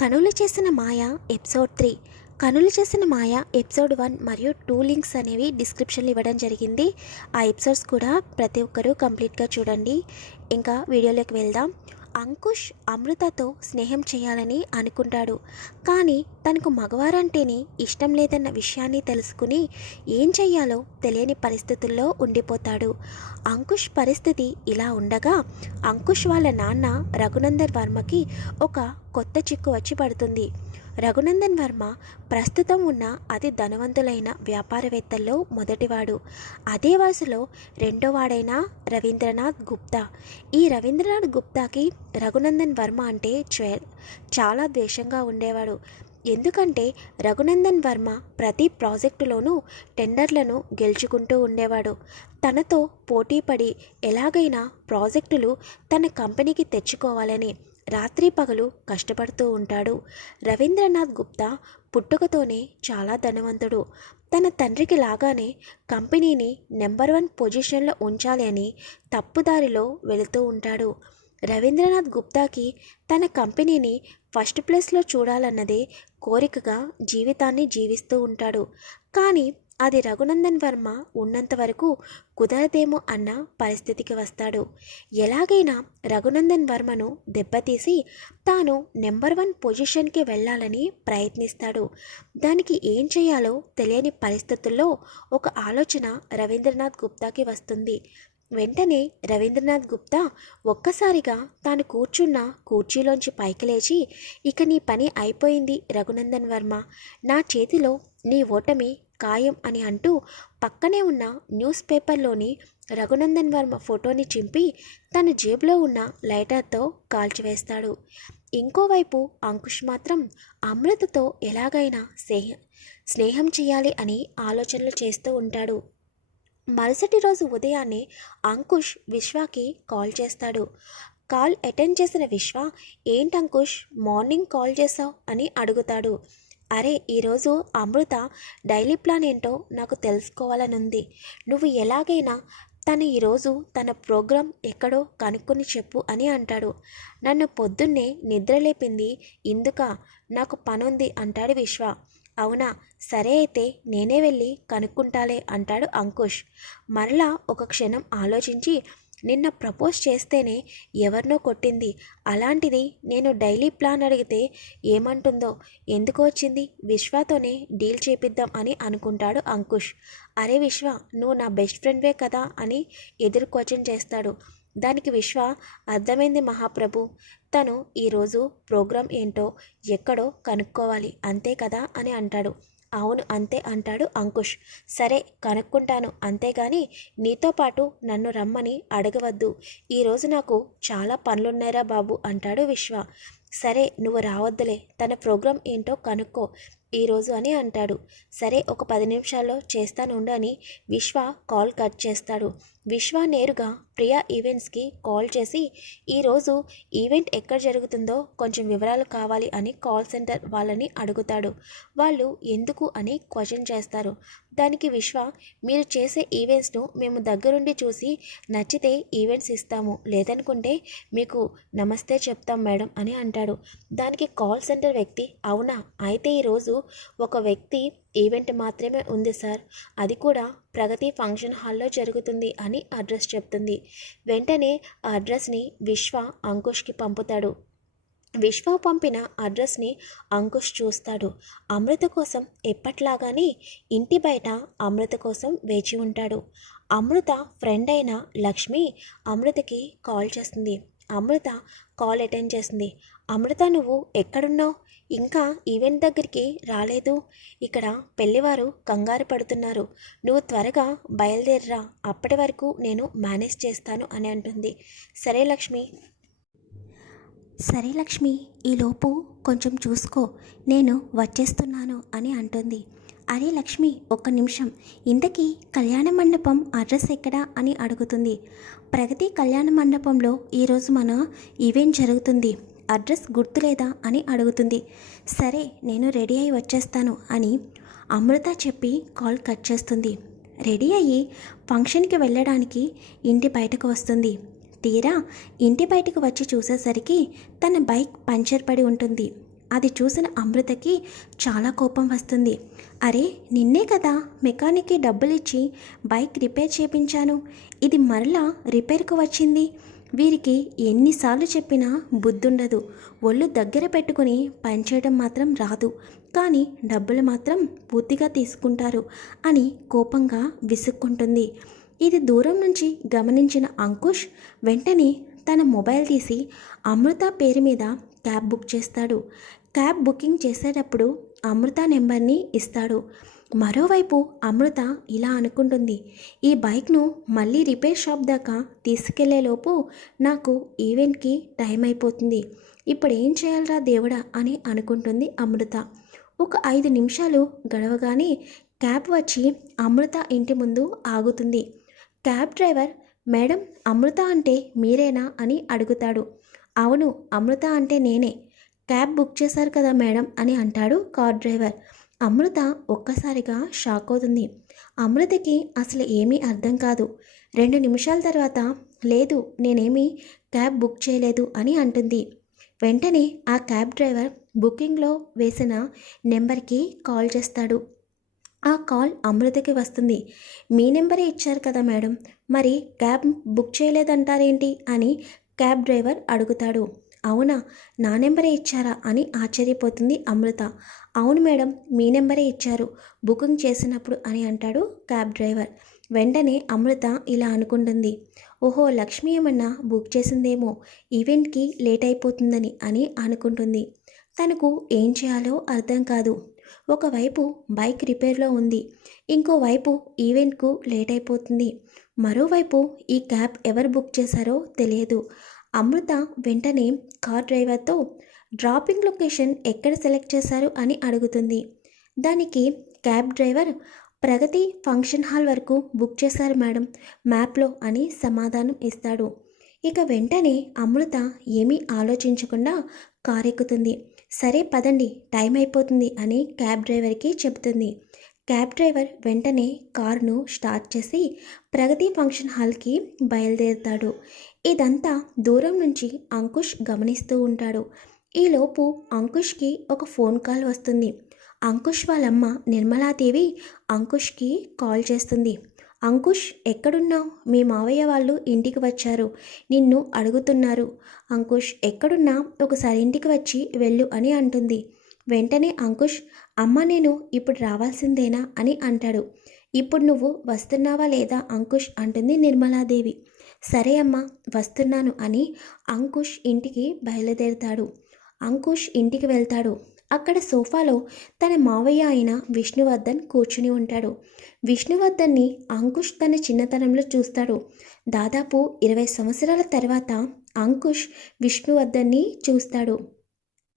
కనులు చేసిన మాయ ఎపిసోడ్ 3. కనులు చేసిన మాయ ఎపిసోడ్ 1 మరియు 2 లింక్స్ అనేవి డిస్క్రిప్షన్లో ఇవ్వడం జరిగింది. ఆ ఎపిసోడ్స్ కూడా ప్రతి ఒక్కరూ కంప్లీట్గా చూడండి. ఇంకా వీడియోలోకి వెళ్దాం. అంకుష్ అమృతతో స్నేహం చేయాలని అనుకుంటాడు. కానీ తనకు మగవారంటేనే ఇష్టం లేదన్న విషయాన్ని తెలుసుకుని ఏం చెయ్యాలో తెలియని పరిస్థితుల్లో ఉండిపోతాడు. అంకుష్ పరిస్థితి ఇలా ఉండగా అంకుష్ వాళ్ళ నాన్న రఘునందన్ వర్మకి ఒక కొత్త చిక్కు వచ్చి పడుతుంది. రఘునందన్ వర్మ ప్రస్తుతం ఉన్న అతి ధనవంతులైన వ్యాపారవేత్తల్లో మొదటివాడు. అదే వరుసలో రెండోవాడైన రవీంద్రనాథ్ గుప్తా. ఈ రవీంద్రనాథ్ గుప్తాకి రఘునందన్ వర్మ అంటే చాలా ద్వేషంగా ఉండేవాడు. ఎందుకంటే రఘునందన్ వర్మ ప్రతి ప్రాజెక్టులోనూ టెండర్లను గెలుచుకుంటూ ఉండేవాడు. తనతో పోటీపడి ఎలాగైనా ప్రాజెక్టులు తన కంపెనీకి తెచ్చుకోవాలని రాత్రి పగలు కష్టపడుతూ ఉంటాడు. రవీంద్రనాథ్ గుప్తా పుట్టుకతోనే చాలా ధనవంతుడు. తన తండ్రికి లాగానే కంపెనీని నెంబర్ 1 పొజిషన్లో ఉంచాలి అని తప్పుదారిలో వెళుతూ ఉంటాడు. రవీంద్రనాథ్ గుప్తాకి తన కంపెనీని ఫస్ట్ ప్లేస్లో చూడాలన్నదే కోరికగా జీవితాన్ని జీవిస్తూ ఉంటాడు. కానీ అది రఘునందన్ వర్మ ఉన్నంత వరకు కుదరదేమో అన్న పరిస్థితికి వస్తాడు. ఎలాగైనా రఘునందన్ వర్మను దెబ్బతీసి తాను నెంబర్ 1 పొజిషన్కి వెళ్ళాలని ప్రయత్నిస్తాడు. దానికి ఏం చేయాలో తెలియని పరిస్థితుల్లో ఒక ఆలోచన రవీంద్రనాథ్ గుప్తాకి వస్తుంది. వెంటనే రవీంద్రనాథ్ గుప్తా ఒక్కసారిగా తాను కూర్చున్న కుర్చీలోంచి పైకి లేచి, ఇక నీ పని అయిపోయింది రఘునందన్ వర్మ, నా చేతిలో నీ ఓటమి ఖాయం అని అంటూ పక్కనే ఉన్న న్యూస్ పేపర్లోని రఘునందన్ వర్మ ఫోటోని చింపి తన జేబులో ఉన్న లైటర్తో కాల్చివేస్తాడు. ఇంకోవైపు అంకుష్ మాత్రం అమృతతో ఎలాగైనా స్నేహం చేయాలి అని ఆలోచనలు చేస్తూ ఉంటాడు. మరుసటి రోజు ఉదయాన్నే అంకుష్ విశ్వాకి కాల్ చేస్తాడు. కాల్ అటెండ్ చేసిన విశ్వ, ఏంటి అంకుష్ మార్నింగ్ కాల్ చేసావు అని అడుగుతాడు. అరే, ఈరోజు అమృత డైలీ ప్లాన్ ఏంటో నాకు తెలుసుకోవాలనుంది. నువ్వు ఎలాగైనా ఈరోజు తన ప్రోగ్రాం ఎక్కడో కనుక్కొని చెప్పు అని అంటాడు. నన్ను పొద్దున్నే నిద్రలేపింది ఇందుక, నాకు పనుంది అంటాడు విశ్వ. అవునా, సరే అయితే నేనే వెళ్ళి కనుక్కుంటాలే అంటాడు అంకుష్. మరలా ఒక క్షణం ఆలోచించి, నిన్న ప్రపోజ్ చేస్తేనే ఎవరినో కొట్టింది, అలాంటిది నేను డైలీ ప్లాన్ అడిగితే ఏమంటుందో, ఎందుకు వచ్చింది, విశ్వతోనే డీల్ చేపిద్దాం అని అనుకుంటాడు అంకుష్. అరే విశ్వ, నువ్వు నా బెస్ట్ ఫ్రెండ్వే కదా అని ఎదురు క్వశ్చన్ చేస్తాడు. దానికి విశ్వ, అర్థమైంది మహాప్రభు, తను ఈరోజు ప్రోగ్రాం ఏంటో ఎక్కడో కనుక్కోవాలి అంతే కదా అని అంటాడు. అవును అంతే అంటాడు అంకుష్. సరే కనుక్కుంటాను, అంతేగాని నీతో పాటు నన్ను రమ్మని అడగవద్దు, ఈరోజు నాకు చాలా పనులున్నాయిరా బాబు అంటాడు విశ్వ. సరే నువ్వు రావద్దులే, తన ప్రోగ్రాం ఏంటో కనుక్కో ఈరోజు అని అంటాడు. సరే ఒక 10 నిమిషాల్లో చేస్తానుండు అని విశ్వ కాల్ కట్ చేస్తాడు. విశ్వ నేరుగా ప్రియా ఈవెంట్స్కి కాల్ చేసి ఈరోజు ఈవెంట్ ఎక్కడ జరుగుతుందో కొంచెం వివరాలు కావాలి అని కాల్ సెంటర్ వాళ్ళని అడుగుతాడు. వాళ్ళు ఎందుకు అని క్వశ్చన్ చేస్తారు. దానికి విశ్వ, మీరు చేసే ఈవెంట్స్ను మేము దగ్గరుండి చూసి నచ్చితే ఈవెంట్స్ ఇస్తాము, లేదనుకుంటే మీకు నమస్తే చెప్తాం మేడం అని అంటాడు. దానికి కాల్ సెంటర్ వ్యక్తి, అవునా, అయితే ఈరోజు ఒక వ్యక్తి ఈవెంట్ మాత్రమే ఉంది సార్, అది కూడా ప్రగతి ఫంక్షన్ హాల్లో జరుగుతుంది అని అడ్రస్ చెప్తుంది. వెంటనే ఆ అడ్రస్ని విశ్వ అంకుష్కి పంపుతాడు. విశ్వ పంపిన అడ్రస్ని అంకుష్ చూస్తాడు. అమృత కోసం ఎప్పట్లాగానే ఇంటి బయట అమృత కోసం వేచి ఉంటాడు. అమృత ఫ్రెండ్ అయిన లక్ష్మి అమృతకి కాల్ చేస్తుంది. అమృత కాల్ అటెండ్ చేస్తుంది. అమృత, నువ్వు ఎక్కడున్నావు, ఇంకా ఈవెంట్ దగ్గరికి రాలేదు, ఇక్కడ పెళ్లివారు కంగారు పడుతున్నారు, నువ్వు త్వరగా బయలుదేరరా, అప్పటి వరకు నేను మేనేజ్ చేస్తాను అని అంటుంది. సరే లక్ష్మి, ఈలోపు కొంచెం చూసుకో, నేను వచ్చేస్తున్నాను అని అంటుంది. అరే లక్ష్మి, ఒక్క నిమిషం, ఇంతకీ కళ్యాణ మండపం అడ్రస్ ఎక్కడా అని అడుగుతుంది. ప్రగతి కళ్యాణ మండపంలో ఈరోజు మన ఈవెంట్ జరుగుతుంది, అడ్రస్ గుర్తులేదా అని అడుగుతుంది. సరే నేను రెడీ అయి వచ్చేస్తాను అని అమృత చెప్పి కాల్ కట్ చేస్తుంది. రెడీ అయ్యి ఫంక్షన్కి వెళ్ళడానికి ఇంటి బయటకు వస్తుంది. తీరా ఇంటి బయటకు వచ్చి చూసేసరికి తన బైక్ పంచర్ పడి ఉంటుంది. అది చూసిన అమృతకి చాలా కోపం వస్తుంది. అరే, నిన్నే కదా మెకానిక్కి డబ్బులిచ్చి బైక్ రిపేర్ చేపించాను, ఇది మరలా రిపేర్కు వచ్చింది. వీరికి ఎన్నిసార్లు చెప్పినా బుద్ధుండదు. ఒళ్ళు దగ్గర పెట్టుకుని పనిచేయడం మాత్రం రాదు, కానీ డబ్బులు మాత్రం పూర్తిగా తీసుకుంటారు అని కోపంగా విసుక్కుంటుంది. ఇది దూరం నుంచి గమనించిన అంకుష్ వెంటనే తన మొబైల్ తీసి అమృత పేరు మీద క్యాబ్ బుక్ చేస్తాడు. క్యాబ్ బుకింగ్ చేసేటప్పుడు అమృత నెంబర్ని ఇస్తాడు. మరోవైపు అమృత ఇలా అనుకుంటుంది, ఈ బైక్ను మళ్ళీ రిపేర్ షాప్ దాకా తీసుకెళ్లేలోపు నాకు ఈవెంట్కి టైం అయిపోతుంది. ఇప్పుడు ఏం చేయాలరా దేవుడా అని అనుకుంటుంది అమృత. ఒక 5 నిమిషాలు గడవగానే క్యాబ్ వచ్చి అమృత ఇంటి ముందు ఆగుతుంది. క్యాబ్ డ్రైవర్, మేడం, అమృత అంటే మీరేనా అని అడుగుతాడు. అవును, అమృత అంటే నేనే. క్యాబ్ బుక్ చేశారు కదా మేడం అని అంటాడు కార్ డ్రైవర్. అమృత ఒక్కసారిగా షాక్ అవుతుంది. అమృతకి అసలు ఏమీ అర్థం కాదు. 2 నిమిషాల తర్వాత, లేదు, నేనేమీ క్యాబ్ బుక్ చేయలేదు అని అంటుంది. వెంటనే ఆ క్యాబ్ డ్రైవర్ బుకింగ్లో వేసిన నెంబర్కి కాల్ చేస్తాడు. ఆ కాల్ అమృతకి వస్తుంది. మీ నెంబరే ఇచ్చారు కదా మేడం, మరి క్యాబ్ బుక్ చేయలేదంటారేంటి అని క్యాబ్ డ్రైవర్ అడుగుతాడు. అవునా, నా నెంబరే ఇచ్చారా అని ఆశ్చర్యపోతుంది అమృత. అవును మేడం, మీ నెంబరే ఇచ్చారు బుకింగ్ చేసినప్పుడు అని అంటాడు క్యాబ్ డ్రైవర్. వెంటనే అమృత ఇలా అనుకుంటుంది, ఓహో, లక్ష్మి ఏమన్నా బుక్ చేసిందేమో, ఈవెంట్కి లేట్ అయిపోతుందని అని అనుకుంటుంది. తనకు ఏం చేయాలో అర్థం కాదు. ఒకవైపు బైక్ రిపేర్లో ఉంది, ఇంకోవైపు ఈవెంట్కు లేట్ అయిపోతుంది, మరోవైపు ఈ క్యాబ్ ఎవరు బుక్ చేశారో తెలియదు. అమృత వెంటనే కార్ డ్రైవర్తో డ్రాపింగ్ లొకేషన్ ఎక్కడ సెలెక్ట్ చేశారు అని అడుగుతుంది. దానికి క్యాబ్ డ్రైవర్, ప్రగతి ఫంక్షన్ హాల్ వరకు బుక్ చేశారు మేడం, మ్యాప్లో అని సమాధానం ఇస్తాడు. ఇక వెంటనే అమృత ఏమీ ఆలోచించకుండా కారు ఎక్కుతుంది. సరే పదండి, టైం అయిపోతుంది అని క్యాబ్ డ్రైవర్కి చెబుతుంది. క్యాబ్ డ్రైవర్ వెంటనే కారును స్టార్ట్ చేసి ప్రగతి ఫంక్షన్ హాల్కి బయలుదేరుతాడు. ఇదంతా దూరం నుంచి అంకుష్ గమనిస్తూ ఉంటాడు. ఈలోపు అంకుష్కి ఒక ఫోన్ కాల్ వస్తుంది. అంకుష్ వాళ్ళమ్మ నిర్మలాదేవి అంకుష్కి కాల్ చేస్తుంది. అంకుష్, ఎక్కడున్నావు? మీ మావయ్య వాళ్ళు ఇంటికి వచ్చారు, నిన్ను అడుగుతున్నారు. అంకుష్, ఎక్కడున్నా ఒకసారి ఇంటికి వచ్చి వెళ్ళు అని అంటుంది. వెంటనే అంకుష్, అమ్మ నేను ఇప్పుడు రావాల్సిందేనా అని అంటాడు. ఇప్పుడు నువ్వు వస్తున్నావా లేదా అంకుష్ అంటుంది నిర్మలాదేవి. సరే అమ్మా, వస్తున్నాను అని అంకుష్ ఇంటికి బయలుదేరుతాడు. అంకుష్ ఇంటికి వెళ్తాడు. అక్కడ సోఫాలో తన మావయ్య అయిన విష్ణువర్ధన్ కూర్చుని ఉంటాడు. విష్ణువర్ధన్ని అంకుష్ తన చిన్నతనంలో చూస్తాడు. దాదాపు 20 సంవత్సరాల తర్వాత అంకుష్ విష్ణువర్ధన్ని చూస్తాడు.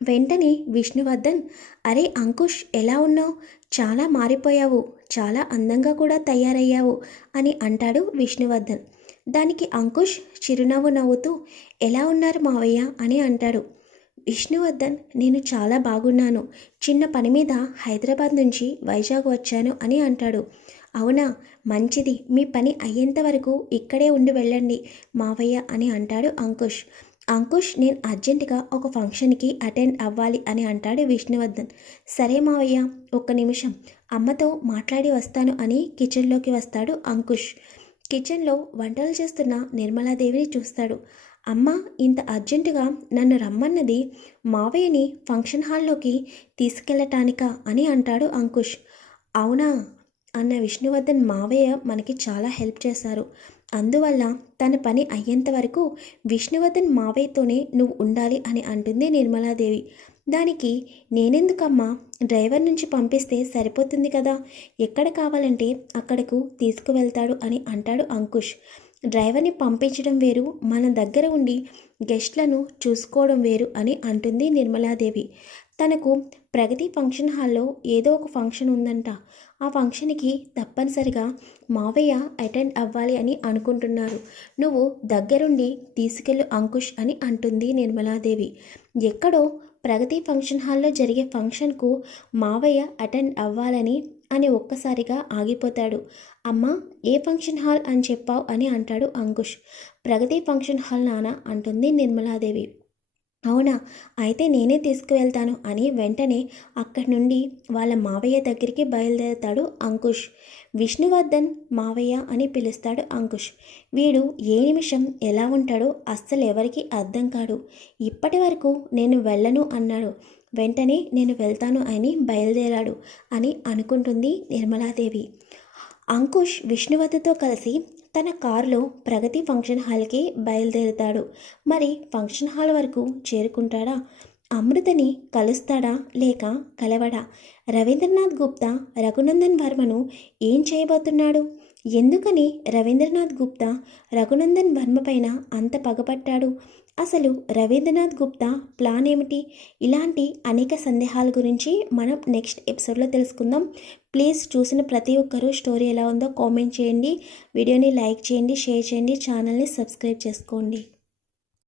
వెంటనే విష్ణువర్ధన్, అరే అంకుష్, ఎలా ఉన్నావు? చాలా మారిపోయావు, చాలా అందంగా కూడా తయారయ్యావు అని అంటాడు విష్ణువర్ధన్. దానికి అంకుష్ చిరునవ్వు నవ్వుతూ, ఎలా ఉన్నారు మావయ్య అని అంటాడు. విష్ణువర్ధన్, నేను చాలా బాగున్నాను, చిన్న పని మీద హైదరాబాద్ నుంచి వైజాగ్ వచ్చాను అని అంటాడు. అవునా, మంచిది, మీ పని అయ్యేంత వరకు ఇక్కడే ఉండి వెళ్ళండి మావయ్య అని అంటాడు అంకుష్. అంకుష్, నేను అర్జెంటుగా ఒక ఫంక్షన్కి అటెండ్ అవ్వాలి అని అంటాడు విష్ణువర్ధన్. సరే మావయ్య, ఒక్క నిమిషం అమ్మతో మాట్లాడి వస్తాను అని కిచెన్లోకి వస్తాడు అంకుష్. కిచెన్లో వంటలు చేస్తున్న నిర్మలాదేవిని చూస్తాడు. అమ్మ, ఇంత అర్జెంటుగా నన్ను రమ్మన్నది మావయ్యని ఫంక్షన్ హాల్లోకి తీసుకెళ్ళటానికా అని అంటాడు అంకుష్. అవునా అన్న విష్ణువర్ధన్, మావయ్య మనకి చాలా హెల్ప్ చేశారు, అందువల్ల తన పని అయ్యేంత వరకు విష్ణువర్ధన్ మావయ్యతోనే నువ్వు ఉండాలి అని అంటుంది నిర్మలాదేవి. దానికి నేనెందుకమ్మా, డ్రైవర్ నుంచి పంపిస్తే సరిపోతుంది కదా, ఎక్కడ కావాలంటే అక్కడకు తీసుకువెళ్తాడు అని అంటాడు అంకుష్. డ్రైవర్ని పంపించడం వేరు, మన దగ్గర ఉండి గెస్ట్లను చూసుకోవడం వేరు అని అంటుంది నిర్మలాదేవి. తనకు ప్రగతి ఫంక్షన్ హాల్లో ఏదో ఒక ఫంక్షన్ ఉందంట, ఆ ఫంక్షన్కి తప్పనిసరిగా మావయ్య అటెండ్ అవ్వాలి అని అనుకుంటున్నారు, నువ్వు దగ్గరుండి తీసుకెళ్ళు అంకుష్ అని అంటుంది నిర్మలాదేవి. ఎక్కడో ప్రగతి ఫంక్షన్ హాల్లో జరిగే ఫంక్షన్కు మావయ్య అటెండ్ అవ్వాలని అని ఒక్కసారిగా ఆగిపోతాడు. అమ్మా, ఏ ఫంక్షన్ హాల్ అని చెప్పావు అని అంటాడు అంకుష్. ప్రగతి ఫంక్షన్ హాల్ నాన్న అంటుంది నిర్మలాదేవి. అవునా? అయితే నేనే తీసుకువెళ్తాను అని వెంటనే అక్కడి నుండి వాళ్ళ మావయ్య దగ్గరికి బయలుదేరతాడు అంకుష్. విష్ణువర్ధన్ మావయ్య అని పిలుస్తాడు అంకుష్. వీడు ఏ నిమిషం ఎలా ఉంటాడో అస్సలు ఎవరికీ అర్థం కాడు. ఇప్పటి వరకు నేను వెళ్ళను అన్నాడు. వెంటనే నేను వెళ్తాను అని బయలుదేరాడు అని అనుకుంటుంది నిర్మలాదేవి. అంకుష్ విష్ణువద్దతో కలిసి తన కారులో ప్రగతి ఫంక్షన్ హాల్కి బయలుదేరుతాడు. మరి ఫంక్షన్ హాల్ వరకు చేరుకుంటాడా? అమృతని కలుస్తాడా లేక కలవడా? రవీంద్రనాథ్ గుప్తా రఘునందన్ వర్మను ఏం చేయబోతున్నాడు? ఎందుకని రవీంద్రనాథ్ గుప్తా రఘునందన్ వర్మ పైన అంత పగపట్టాడు? అసలు రవీంద్రనాథ్ గుప్తా ప్లాన్ ఏమిటి? ఇలాంటి అనేక సందేహాల గురించి మనం నెక్స్ట్ ఎపిసోడ్లో తెలుసుకుందాం. ప్లీజ్ చూసిన ప్రతి ఒక్కరూ స్టోరీ ఎలా ఉందో కామెంట్ చేయండి. వీడియోని లైక్ చేయండి, షేర్ చేయండి, ఛానల్ని సబ్స్క్రైబ్ చేసుకోండి.